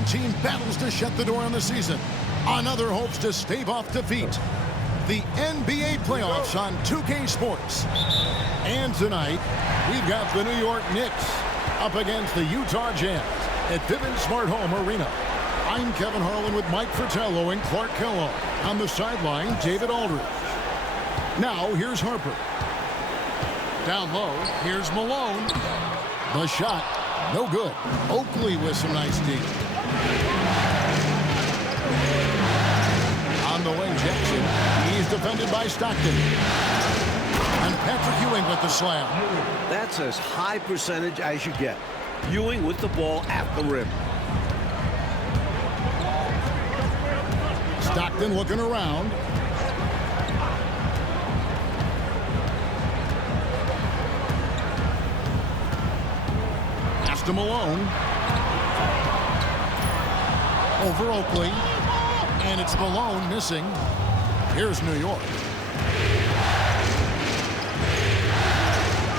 One team battles to shut the door on the season. Another hopes to stave off defeat. The NBA playoffs on 2K Sports. And tonight, we've got the New York Knicks up against the Utah Jazz at Vivint Smart Home Arena. I'm Kevin Harlan with Mike Fratello and Clark Kellogg. On the sideline, David Aldridge. Now, here's Harper. Down low, here's Malone. The shot, no good. Oakley with some nice D. On the wing, Jackson. He's defended by Stockton. And Patrick Ewing with the slam. That's as high percentage as you get. Ewing with the ball at the rim. Stockton looking around. Pass to Malone. Over Oakley. And it's Malone missing. Here's New York.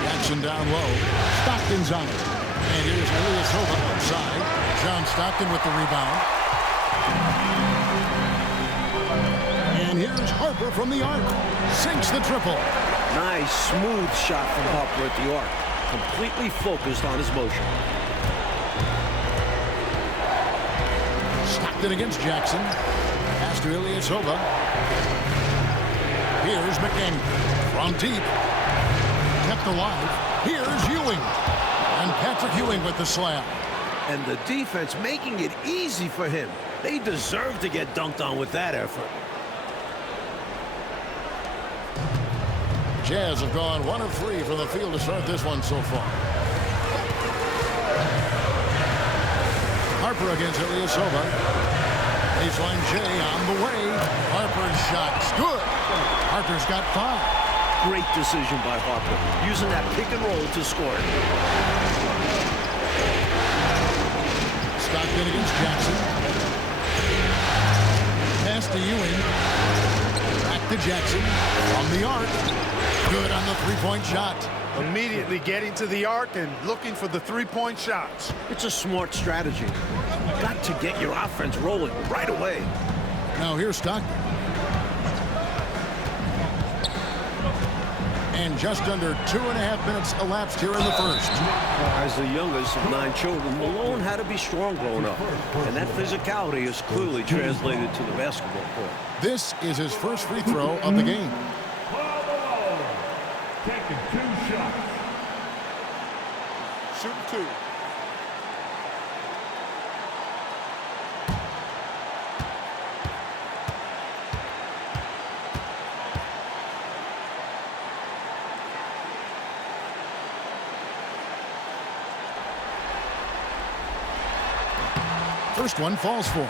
Jackson down low. Stockton's on it. And here's Ilyasova outside. John Stockton with the rebound. And here's Harper from the arc. Sinks the triple. Nice, smooth shot from Harper at the arc. Completely focused on his motion. Stockton against Jackson. Pass to Ilyasova. Here's McDaniel. From deep. Kept alive. Here's Ewing. And Patrick Ewing with the slam. And the defense making it easy for him. They deserve to get dunked on with that effort. Jazz have gone 1 of 3 from the field to start this one so far. Harper against Ilyasova. Baseline J on the way. Harper's shot's good. Harper's got 5. Great decision by Harper, using that pick and roll to score it. Stockton against Jackson. Pass to Ewing. Back to Jackson. From the arc. Good on the three-point shot. Immediately getting to the arc and looking for the three-point shots. It's a smart strategy. You've got to get your offense rolling right away. Now here's Stockton. And just under 2.5 minutes elapsed here in the first. As the youngest of 9 children, Malone had to be strong growing up. And that physicality is clearly translated to the basketball court. This is his first free throw of the game. Taking 2 shots. Shooting 2. First one falls for him.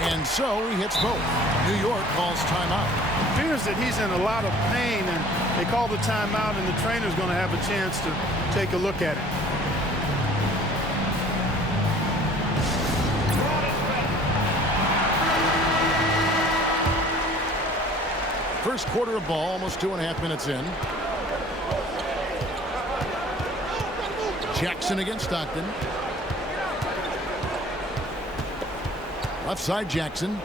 And so he hits both. New York calls timeout. It appears that he's in a lot of pain, and they call the timeout, and the trainer's going to have a chance to take a look at it. First quarter of ball, almost 2.5 minutes in. Jackson against Stockton. Left side Jackson.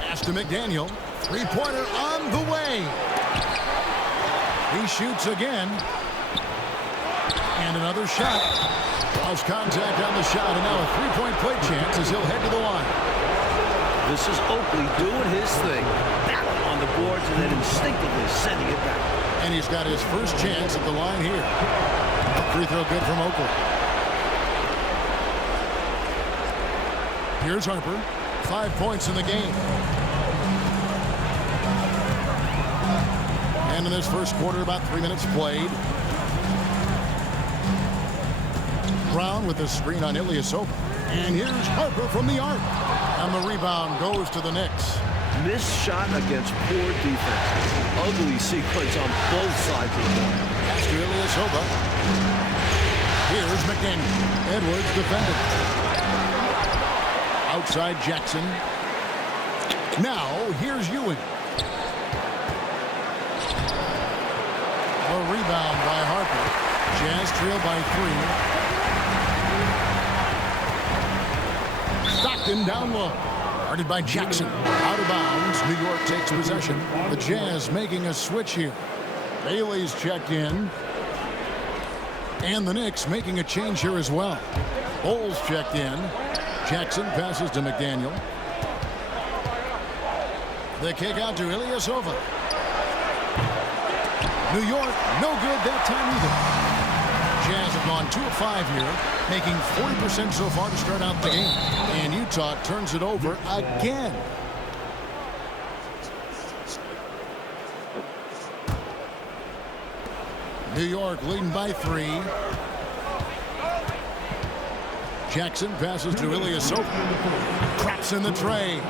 Pass to McDaniel. Three-pointer on the way. He shoots again. And another shot. Draws contact on the shot, and now a three-point play chance as he'll head to the line. This is Oakley doing his thing. Battling on the boards and then instinctively sending it back. And he's got his first chance at the line here. Free throw good from Oakley. Here's Harper. 5 points in the game. And in this first quarter, about 3 minutes played. Brown with the screen on Ilyasova. And here's Harper from the arc. And the rebound goes to the Knicks. Missed shot against poor defense. Ugly sequence on both sides of the ball. Pass to Ilyasova. Here's McDaniel. Edwards defended. Outside Jackson. Now here's Ewing. The rebound by Harper. Jazz trail by 3. Stockton down low. Guarded by Jackson. Out of bounds. New York takes possession. The Jazz making a switch here. Bailey's checked in. And the Knicks making a change here as well. Bulls checked in. Jackson passes to McDaniel. The kick out to Ilyasova. New York, no good that time either. Jazz have gone 2 of 5 here, making 40% so far to start out the game. And Utah turns it over again. New York leading by 3. Jackson passes to Ilyasova. Traps in the tray.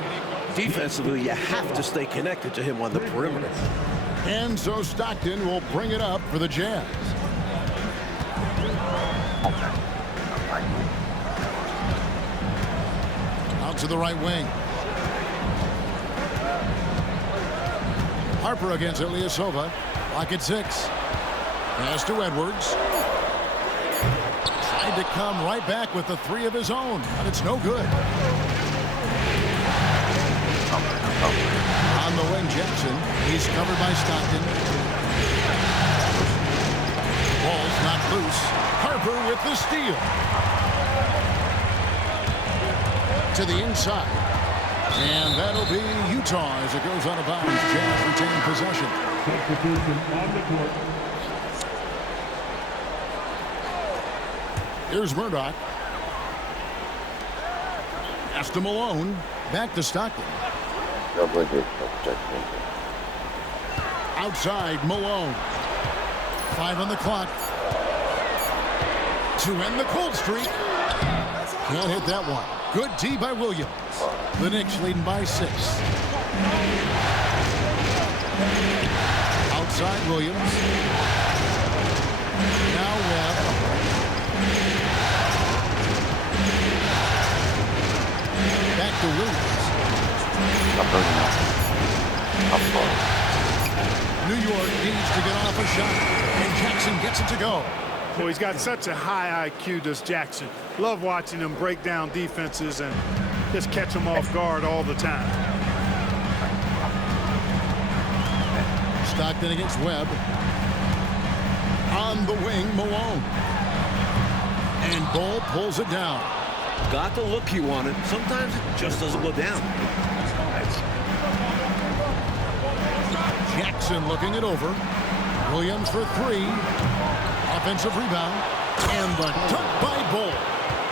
Defensively, you have to stay connected to him on the perimeter. And so Stockton will bring it up for the Jazz. Out to the right wing. Harper against Ilyasova. Lock at 6. Pass to Edwards. Tried to come right back with the 3 of his own, but it's no good. On the wing, Jackson. He's covered by Stockton. Ball's not loose. Harper with the steal. To the inside. And that'll be Utah as it goes out of bounds. Jazz retain possession. Here's Murdoch. Pass to Malone. Back to Stockton. Outside, Malone. 5 on the clock. To end the cold streak. Can't hit that one. Good D by Williams. The Knicks leading by 6. Outside, Williams. Now Webb. Back to Williams. New York needs to get off a shot, and Jackson gets it to go. Well, he's got such a high IQ, does Jackson. Love watching him break down defenses and just catch them off guard all the time. Stockton against Webb. On the wing, Malone. And Bull pulls it down. Got the look he wanted. Sometimes it just doesn't go down. Jackson looking it over. Williams for 3. Offensive rebound. And the dunk by Bull.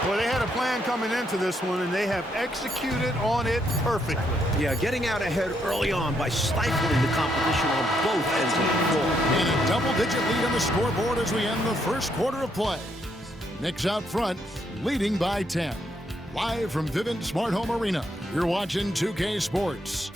Well, they had a plan coming into this one, and they have executed on it perfectly. Yeah, getting out ahead early on by stifling the competition on both ends of the floor. And a double-digit lead on the scoreboard as we end the first quarter of play. Knicks out front, leading by 10. Live from Vivint Smart Home Arena, you're watching 2K Sports.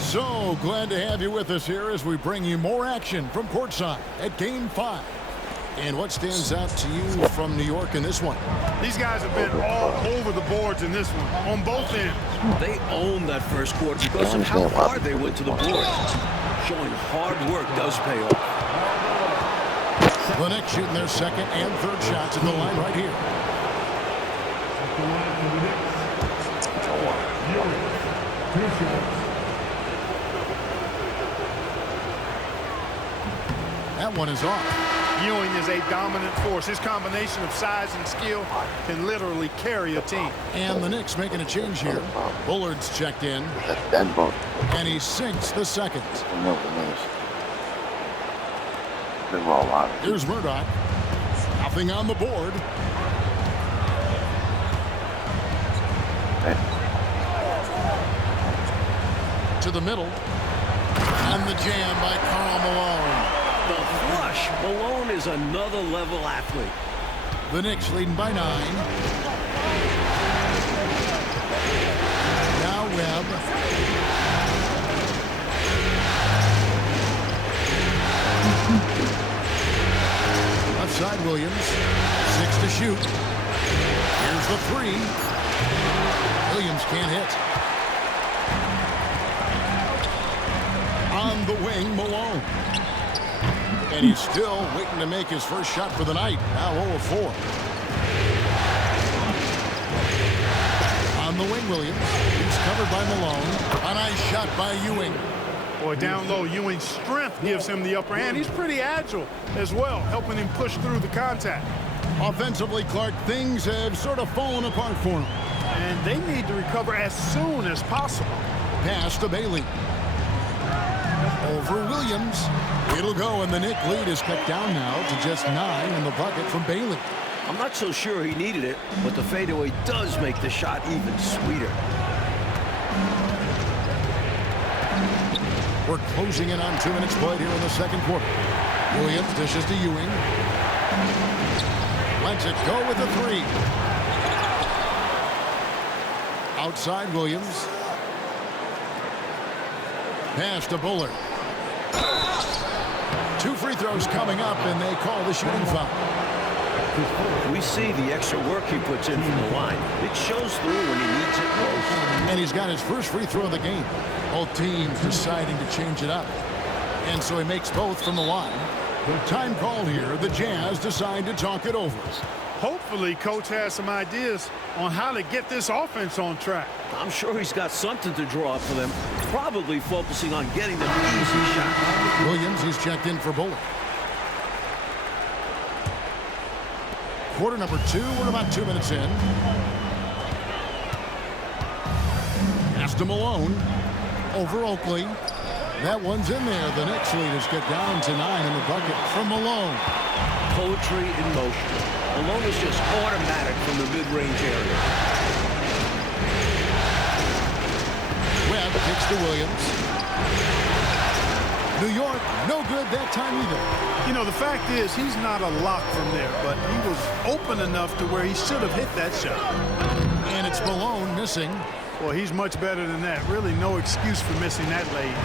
So glad to have you with us here as we bring you more action from courtside at Game 5. And what stands out to you from New York in this one? These guys have been all over the boards in this one, on both ends. They owned that first quarter because of how hard they went to the boards. Showing hard work does pay off. The Knicks shooting their second and third shots at the line right here. That one is off. Ewing is a dominant force. His combination of size and skill can literally carry a team. And the Knicks making a change here. Bullard's checked in. And he sinks the second. Here's Murdoch. Nothing on the board. To the middle. And the jam by Karl Malone. The flush. Malone is another level athlete. The Knicks leading by 9. Now Webb. Williams. 6 to shoot. Here's the 3. Williams can't hit. On the wing, Malone. And he's still waiting to make his first shot for the night. Now 0 of 4. On the wing, Williams. He's covered by Malone. A nice shot by Ewing. Boy, down low, Ewing's strength gives him the upper hand. He's pretty agile as well, helping him push through the contact. Offensively, Clark, things have sort of fallen apart for him. And they need to recover as soon as possible. Pass to Bailey. Over Williams. It'll go, and the Knick lead is cut down now to just 9 in the bucket from Bailey. I'm not so sure he needed it, but the fadeaway does make the shot even sweeter. We're closing in on 2 minutes played here in the second quarter. Williams dishes to Ewing. Lets it go with the 3. Outside Williams. Pass to Bullard. 2 free throws coming up, and they call the shooting foul. We see the extra work he puts in from the line. It shows through when he needs it most. And he's got his first free throw of the game. Both teams deciding to change it up. And so he makes both from the line. Time called here. The Jazz decide to talk it over. Hopefully, Coach has some ideas on how to get this offense on track. I'm sure he's got something to draw up for them, probably focusing on getting them an easy shot. Williams, he's checked in for Bullard. Quarter number 2, we're about 2 minutes in. Pass to Malone. Over Oakley. That one's in there. The Knicks lead is cut down to 9 in the bucket from Malone. Poetry in motion. Malone is just automatic from the mid-range area. Webb kicks to Williams. New York, no good that time either. You know, the fact is, he's not a lock from there, but he was open enough to where he should have hit that shot. And it's Malone missing. Well, he's much better than that. Really no excuse for missing that lead.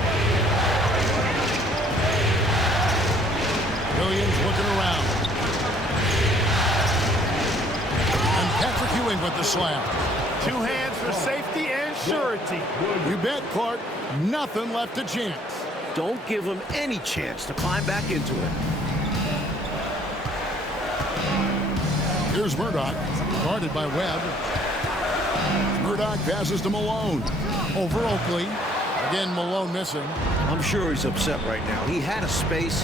Williams looking around. And Patrick Ewing with the slam. 2 hands for safety and surety. You bet, Clark. Nothing left to chance. Don't give him any chance to climb back into it. Here's Murdoch, guarded by Webb. Murdoch passes to Malone. Over Oakley. Again, Malone missing. I'm sure he's upset right now. He had a space,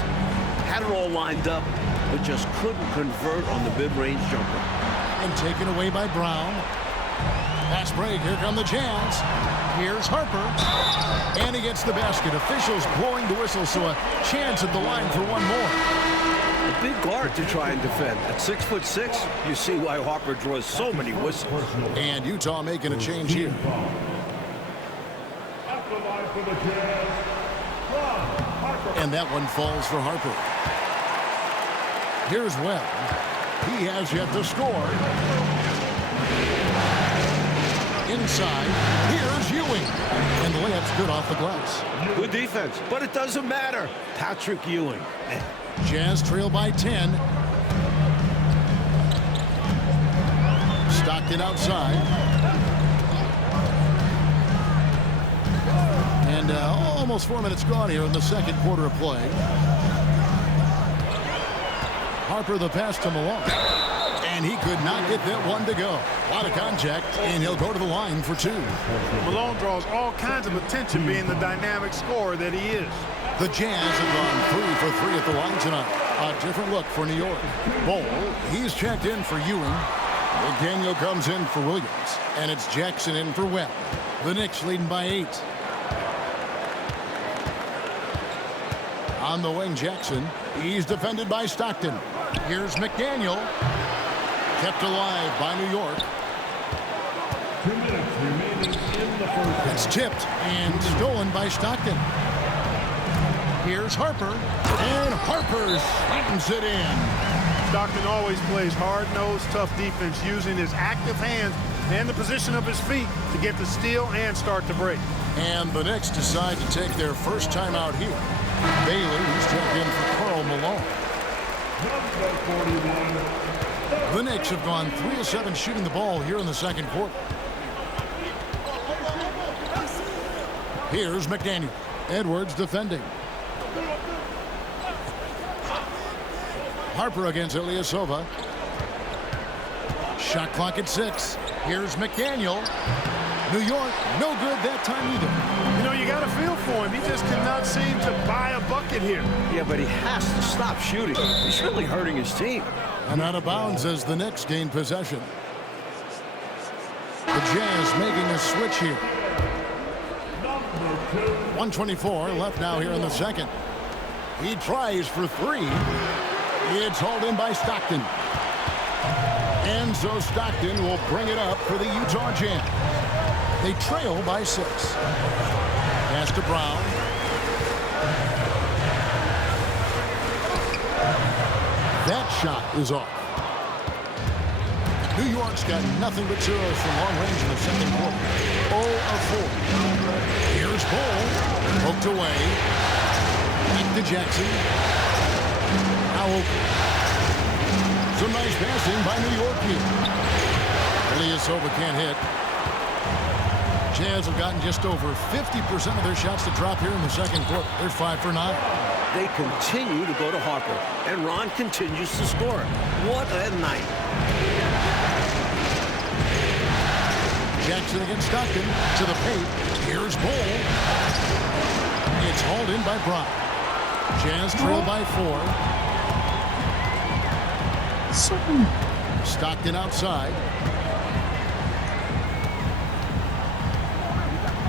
had it all lined up, but just couldn't convert on the mid-range jumper. And taken away by Brown. Pass break. Here come the Jazz. Here's Harper. And he gets the basket. Officials blowing the whistle, so a chance at the line for one more. A big guard to try and defend. At 6'6", you see why Harper draws so many whistles. And Utah making a change here. And that one falls for Harper. Here's Webb. He has yet to score. Inside, here's Ewing. And the layup's good off the glass. Good defense, but it doesn't matter. Patrick Ewing. Jazz trail by 10. Stockton outside. And almost 4 minutes gone here in the second quarter of play. Harper the pass to Malone. And he could not get that one to go. A lot of contact, and he'll go to the line for 2. Malone draws all kinds of attention being the dynamic scorer that he is. The Jazz have gone 3 for 3 at the line tonight. A different look for New York. Bol, he's checked in for Ewing. McDaniel comes in for Williams. And it's Jackson in for Webb. The Knicks leading by 8. On the wing, Jackson. He's defended by Stockton. Here's McDaniel. Kept alive by New York. 2 minutes remaining in the first. It's tipped and stolen by Stockton. Here's Harper. And Harper slams it in. Stockton always plays hard-nosed, tough defense using his active hands and the position of his feet to get the steal and start the break. And the Knicks decide to take their first time out here. Bailey, who's checked in for Karl Malone. Number 41. The Knicks have gone 3 of 7 shooting the ball here in the second quarter. Here's McDaniel. Edwards defending. Harper against Ilyasova. Shot clock at 6. Here's McDaniel. New York, no good that time either. You know, you got a feel for him. He just cannot seem to buy a bucket here. Yeah, but he has to stop shooting. He's really hurting his team. And out of bounds as the Knicks gain possession. The Jazz making a switch here. 1:24 left now here in the second. He tries for 3. It's hauled in by Stockton. And so Stockton will bring it up for the Utah Jazz. They trail by 6. Pass to Brown. That shot is off. New York's got nothing but zeros from long range in the second quarter. 0 of 4. Here's Bull. Poked away. Back to Jackson. Now open. Some nice passing by New York here. Ilyasova can't hit. Jazz have gotten just over 50% of their shots to drop here in the second quarter. They're 5 for 9. They continue to go to Harper, and Ron continues to score. What a night. Jackson against Stockton to the paint. Here's Bull. It's hauled in by Brown. Jazz trail by 4. Stockton outside.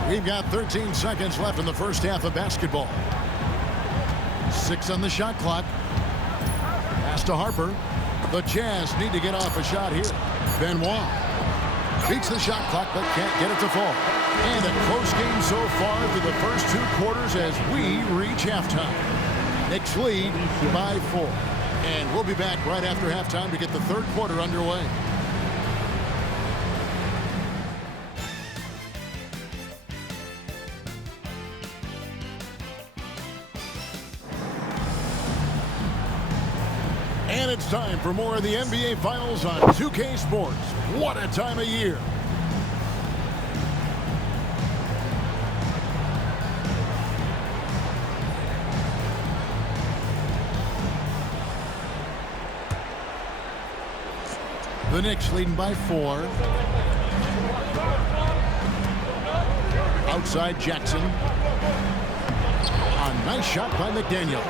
We've got 13 seconds left in the first half of basketball. 6 on the shot clock. Pass to Harper. The Jazz need to get off a shot here. Benoit beats the shot clock but can't get it to fall. And a close game so far through the first 2 quarters as we reach halftime. Knicks lead by 4. And we'll be back right after halftime to get the third quarter underway. And it's time for more of the NBA Finals on 2K Sports. What a time of year. The Knicks leading by 4. Outside Jackson. A nice shot by McDaniel.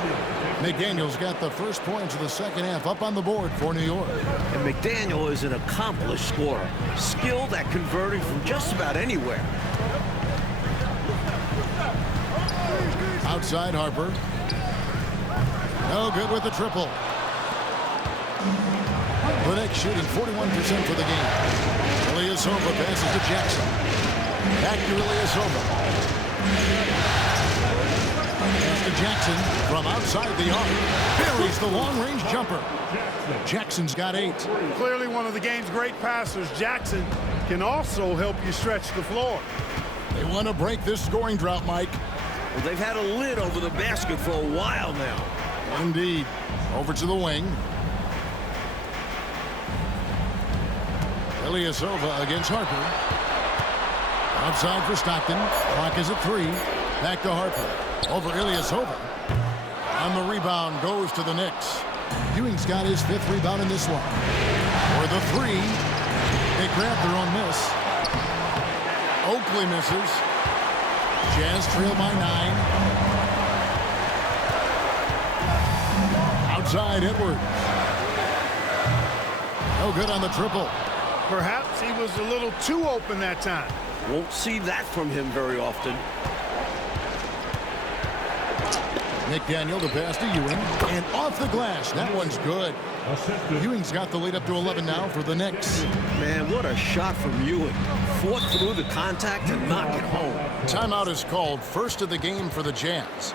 McDaniel's got the first points of the second half up on the board for New York. And McDaniel is an accomplished scorer, skilled at converting from just about anywhere. Outside Harper. No good with the triple. The Knicks shooting 41% for the game. Ilyasova passes to Jackson. Back to Ilyasova. Pass to Jackson from outside the arc. Buries the long-range jumper. Jackson's got 8. Clearly one of the game's great passers. Jackson can also help you stretch the floor. They want to break this scoring drought, Mike. Well, they've had a lid over the basket for a while now. Indeed. Over to the wing. Ilyasova against Harper. Outside for Stockton. Clock is at 3. Back to Harper. Over Ilyasova. And the rebound goes to the Knicks. Ewing's got his 5th rebound in this one. For the 3. They grab their own miss. Oakley misses. Jazz trail by 9. Outside Edwards. No good on the triple. Perhaps he was a little too open that time. Won't see that from him very often. McDaniel the pass to Ewing. And off the glass. That one's good. Ewing's got the lead up to 11 now for the Knicks. Man, what a shot from Ewing. Fought through the contact and knocked it home. Timeout is called. First of the game for the Jazz.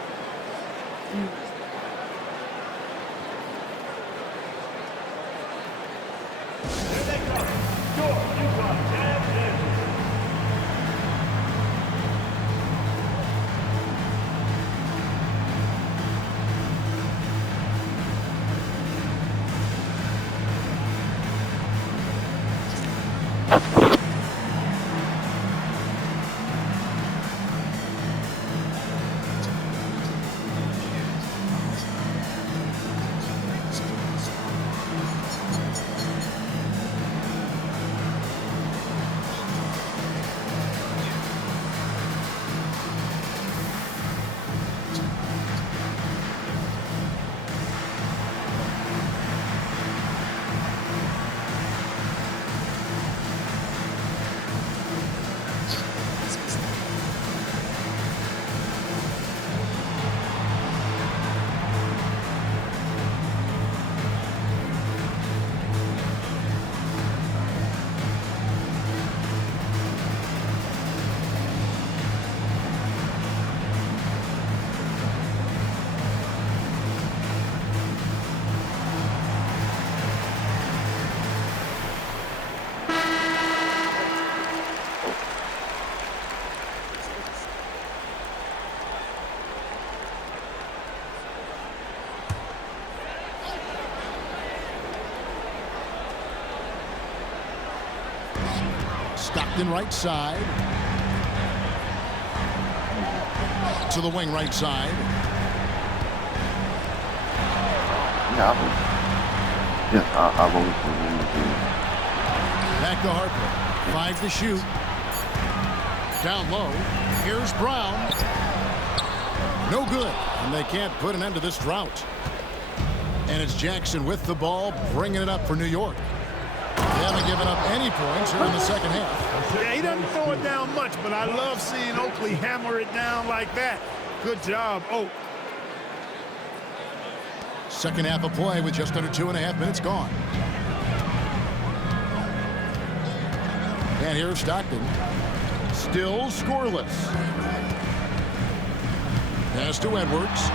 Stockton right side. To the wing right side. I've always been in the game. Back to Harper. 5 to shoot. Down low. Here's Brown. No good. And they can't put an end to this drought. And it's Jackson with the ball, bringing it up for New York. They haven't given up any points here in the second half. Yeah, he doesn't throw it down much, but I love seeing Oakley hammer it down like that. Good job, Oak. Second half of play with just under 2.5 minutes gone. And here's Stockton. Still scoreless. Pass to Edwards.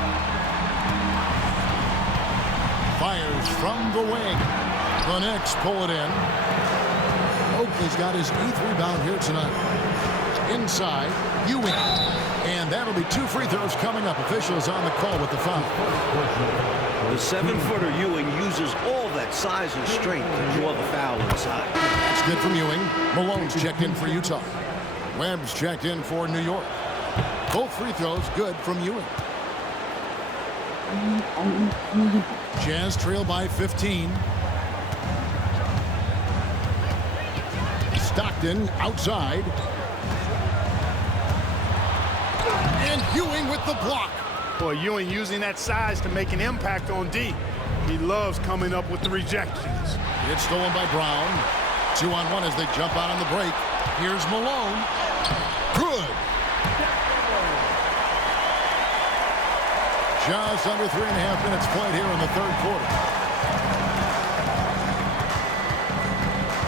Fires from the wing. The Knicks pull it in. Oakley's got his 8th rebound here tonight. Inside, Ewing. And that'll be 2 free throws coming up. Officials on the call with the foul. The 7-footer Ewing uses all that size and strength to draw the foul inside. That's good from Ewing. Malone's checked in for Utah. Webb's checked in for New York. Both free throws good from Ewing. Jazz trail by 15. Stockton outside. And Ewing with the block. Boy, Ewing using that size to make an impact on D. He loves coming up with the rejections. It's stolen by Brown. 2-on-1 as they jump out on the break. Here's Malone. Good. Just under 3.5 minutes played here in the third quarter.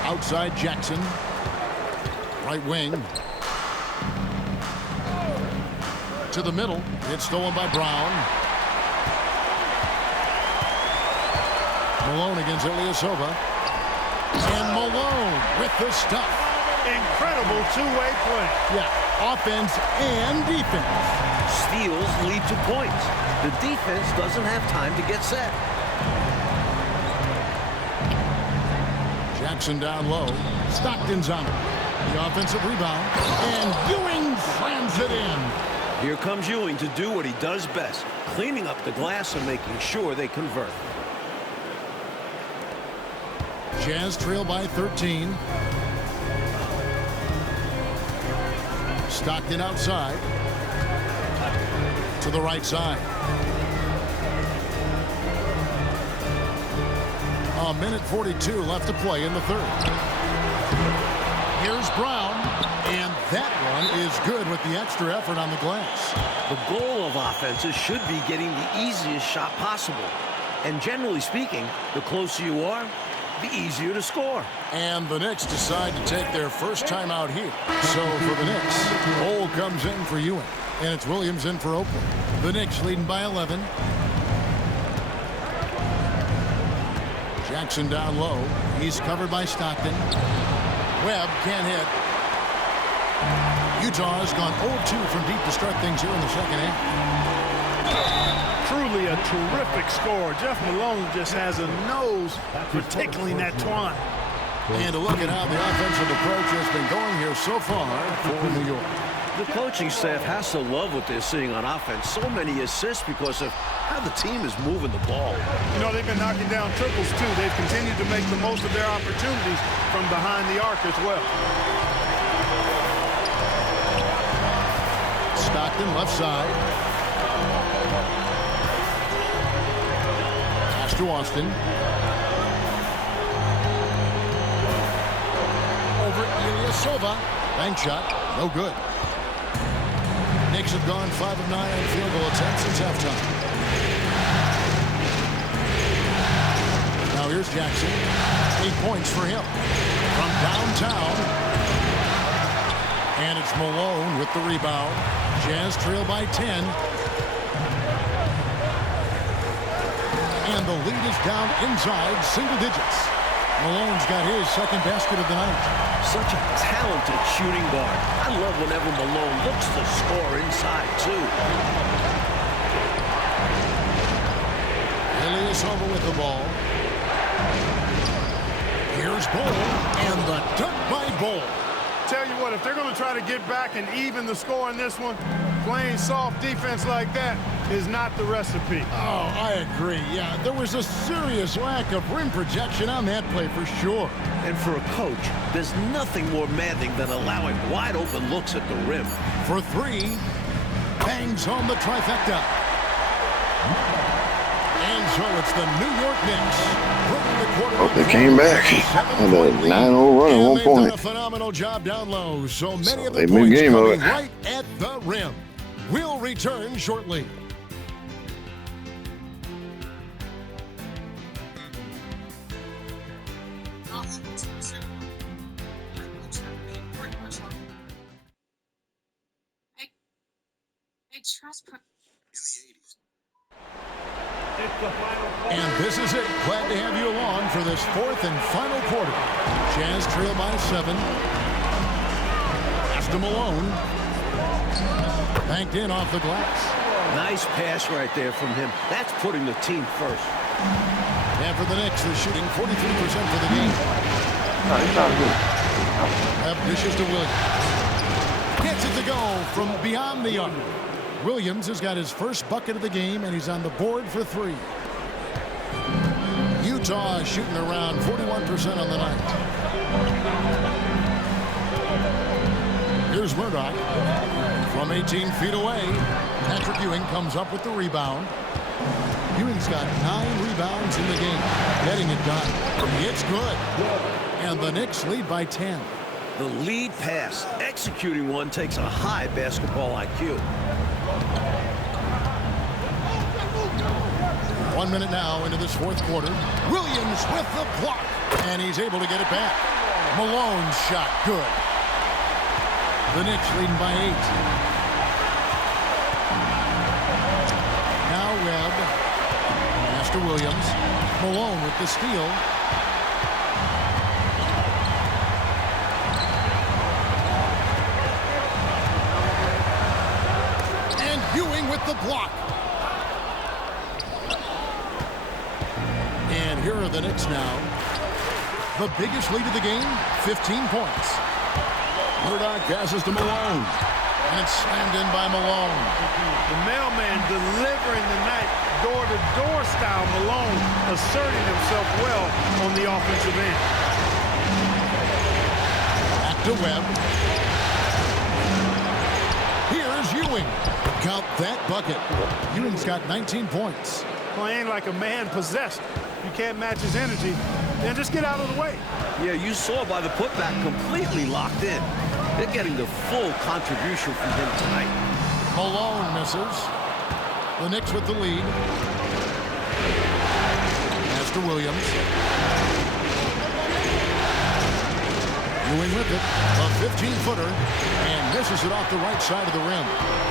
Outside Jackson. Right wing. To the middle. It's stolen by Brown. Malone against Ilyasova. And Malone with the stuff. Incredible two-way play. Yeah, offense and defense. Steals lead to points. The defense doesn't have time to get set. Jackson down low. Stockton's on it. The offensive rebound. And Ewing slams it in. Here comes Ewing to do what he does best, cleaning up the glass and making sure they convert. Jazz trail by 13. Stockton outside. To the right side. A minute 42 left to play in the third. Here's Brown. And that one is good with the extra effort on the glass. The goal of offenses should be getting the easiest shot possible. And generally speaking, the closer you are, the easier to score. And the Knicks decide to take their first time out here. So for the Knicks, Cole comes in for Ewing. And it's Williams in for Oakland. The Knicks leading by 11. Jackson down low. He's covered by Stockton. Webb can't hit. Utah has gone 0-2 from deep to start things here in the second half. Truly a terrific score. Jeff Malone just has a nose for tickling that twine. And a look at how the offensive approach has been going here so far for New York. The coaching staff has to love what they're seeing on offense. So many assists because of how the team is moving the ball. You know, they've been knocking down triples, too. They've continued to make the most of their opportunities from behind the arc as well. Stockton left side. Pass to Austin. Over Ilyasova. Bank shot. No good. Knicks have gone 5 of 9 on field goal attempts since halftime. Now here's Jackson. 8 points for him. From downtown. And it's Malone with the rebound. Jazz trail by 10. And the lead is down inside single digits. Malone's got his second basket of the night. Such a talented shooting guard. I love whenever Malone looks to score inside, too. Ilyasova with the ball. Here's Bol, and the dunk by Bol. Tell you what, if they're going to try to get back and even the score in this one, playing soft defense like that is not the recipe. Oh, I agree. Yeah, there was a serious lack of rim protection on that play for sure. And for a coach, there's nothing more maddening than allowing wide open looks at the rim. For 3, bangs home the trifecta. And so it's the New York Knicks. They came back on a 9-0 run at one They've point. done a phenomenal job down low. So many of the they've been points game of coming it. right at the rim. We'll return shortly. I trust. And this is it. Glad to have you along for this 4th and final quarter. Jazz trail by 7. Pass to Malone. Banked in off the glass. Nice pass right there from him. That's putting the team first. And for the Knicks, they're shooting 43% for the game. No, he's not good. Up dishes to Williams. Gets it to go from beyond the arc. Williams has got his first bucket of the game, and he's on the board for 3. Utah is shooting around 41% on the night. Here's Murdoch from 18 feet away. Patrick Ewing comes up with the rebound. Ewing's got 9 rebounds in the game, getting it done. It's good. And the Knicks lead by 10. The lead pass, executing one, takes a high basketball IQ. 1 minute now into this 4th quarter. Williams with the block, and he's able to get it back. Malone's shot, good. The Knicks leading by 8. Now Webb. Pass to Williams. Malone with the steal. And Ewing with the block. And here are the Knicks now. The biggest lead of the game, 15 points. Murdoch passes to Malone. And it's slammed in by Malone. The mailman delivering the night door-to-door style. Malone asserting himself well on the offensive end. Back to Webb. Here's Ewing. Count that bucket. Ewing's got 19 points. Playing like a man possessed. You can't match his energy, then just get out of the way. Yeah, you saw by the putback, completely locked in. They're getting the full contribution from him tonight. Malone misses. The Knicks with the lead. Pass to Williams. Ewing with it. A 15-footer. And misses it off the right side of the rim.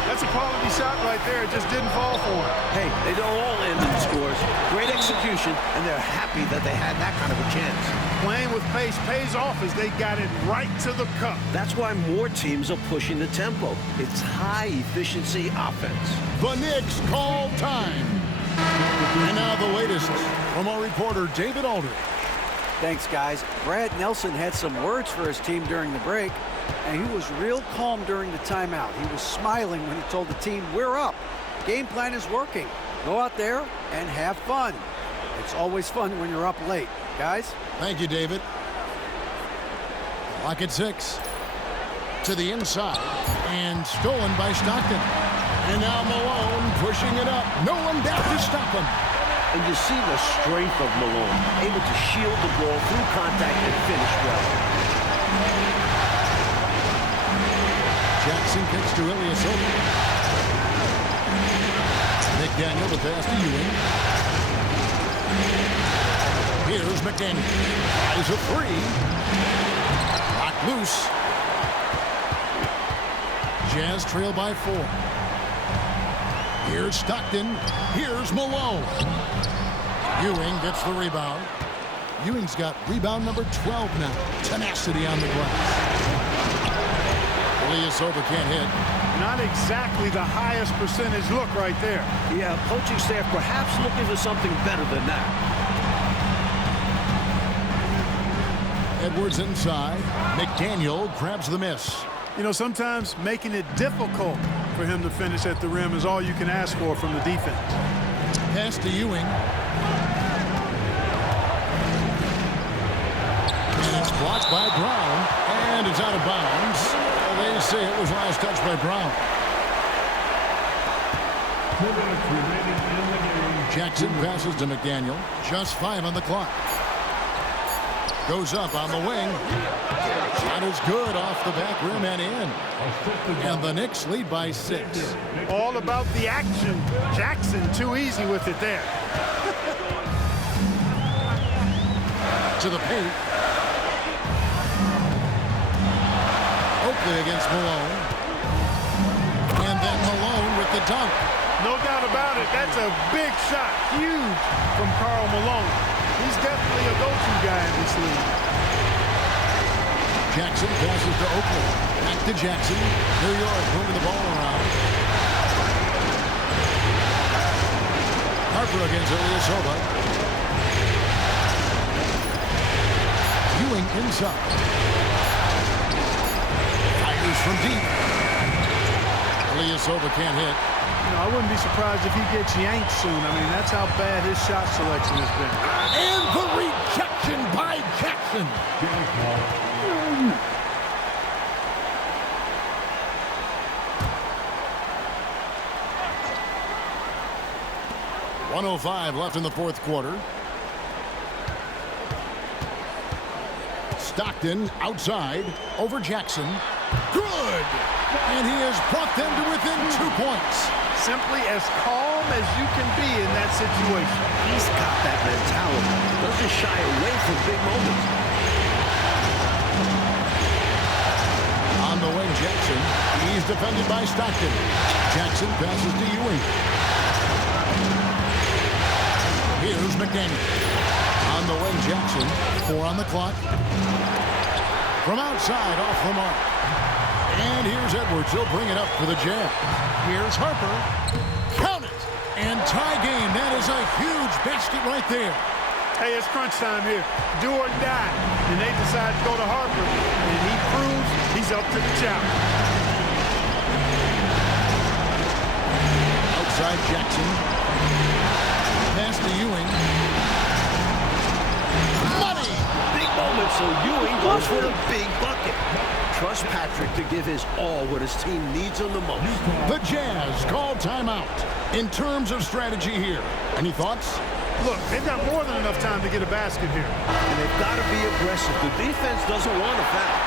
That's a quality shot right there. It just didn't fall for him. Hey, they don't all end in scores. Great execution, and they're happy that they had that kind of a chance. Playing with pace pays off as they got it right to the cup. That's why more teams are pushing the tempo. It's high-efficiency offense. The Knicks call time. And now the latest from our reporter, David Aldridge. Thanks, guys. Brad Nelson had some words for his team during the break, and he was real calm during the timeout. He was smiling when he told the team, we're up. Game plan is working. Go out there and have fun. It's always fun when you're up late. Guys? Thank you, David. Clock at 6. To the inside. And stolen by Stockton. And now Malone pushing it up. No one back to stop him. And you see the strength of Malone, able to shield the ball through contact and finish well. Jackson kicks to Ilyasova. McDaniel the pass to Ewing. Here's McDaniel. Tries a three. Locked loose. Jazz trail by 4. Here's Stockton. Here's Malone. Ewing gets the rebound. Ewing's got rebound number 12 now. Tenacity on the glass. Ilyasova can't hit. Not exactly the highest percentage look right there. Yeah, coaching staff perhaps looking for something better than that. Edwards inside. McDaniel grabs the miss. You know, sometimes making it difficult for him to finish at the rim is all you can ask for from the defense. Pass to Ewing. And it's blocked by Brown. And it's out of bounds. They say it was last touched by Brown. 2 minutes remaining in the game. Jackson passes to McDaniel. Just 5 on the clock. Goes up on the wing. Shot is good off the back rim and in. And the Knicks lead by 6. All about the action. Jackson too easy with it there. To the paint. Oakley against Malone. And then Malone with the dunk. No doubt about it. That's a big shot. Huge from Karl Malone. He's definitely a go-to guy in this league. Jackson passes to Oakley. Back to Jackson. New York moving the ball around. Harper against Ilyasova. Ewing inside. Fires from deep. Ilyasova can't hit. You know, I wouldn't be surprised if he gets yanked soon. I mean, that's how bad his shot selection has been. And the rejection by Jackson. 1:05 left in the fourth quarter. Stockton outside over Jackson. Good! And he has brought them to within 2 points. Simply as calm as you can be in that situation. He's got that mentality. Doesn't shy away from big moments. On the wing, Jackson. He's defended by Stockton. Jackson passes to Ewing. Here's McDaniel. On the wing, Jackson. 4 on the clock. From outside, off the mark. And here's Edwards. He'll bring it up for the Jazz. Here's Harper. Count it! And tie game. That is a huge basket right there. Hey, it's crunch time here. Do or die. And they decide to go to Harper. And he proves he's up to the challenge. Outside Jackson. Pass to Ewing. Money! Big moment, so Ewing goes for a big bucket. Trust Patrick to give his all what his team needs him the most. The Jazz call timeout. In terms of strategy here, any thoughts? Look, they've got more than enough time to get a basket here. And they've got to be aggressive. The defense doesn't want a foul.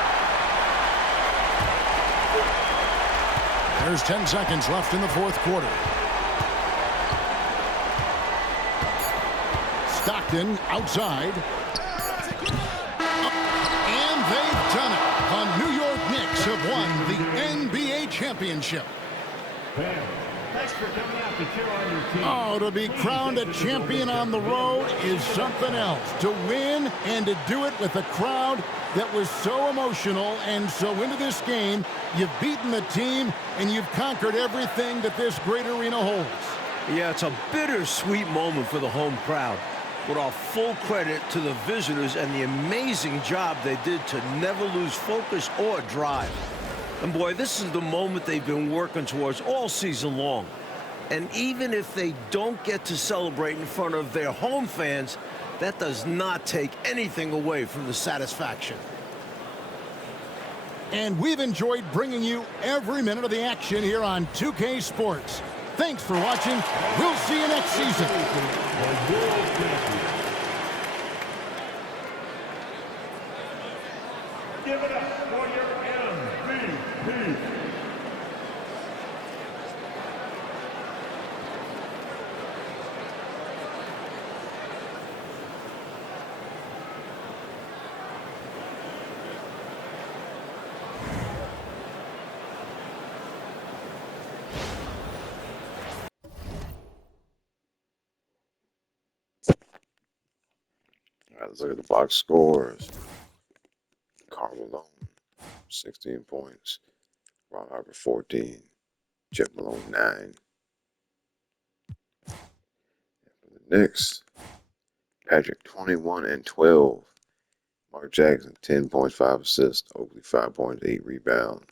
There's 10 seconds left in the fourth quarter. Stockton outside. And they've done it. The New York Knicks have won the NBA championship. Thanks for coming out to cheer on your team. Oh, to be crowned a champion on the road is something else. To win and to do it with a crowd that was so emotional and so into this game, you've beaten the team and you've conquered everything that this great arena holds. Yeah, it's a bittersweet moment for the home crowd. with our full credit to the visitors and the amazing job they did to never lose focus or drive. And boy, this is the moment they've been working towards all season long. And even if they don't get to celebrate in front of their home fans, that does not take anything away from the satisfaction. And we've enjoyed bringing you every minute of the action here on 2K Sports. Thanks for watching. We'll see you next season. Give it up for your MVP. All right, let's look at the box scores. Karl Malone, 16 points. Ron Harper, 14. Jeff Malone, 9. For the Knicks, Patrick, 21 and 12. Mark Jackson, 10 points, 5 assists. Oakley, 5 points, 8 rebounds.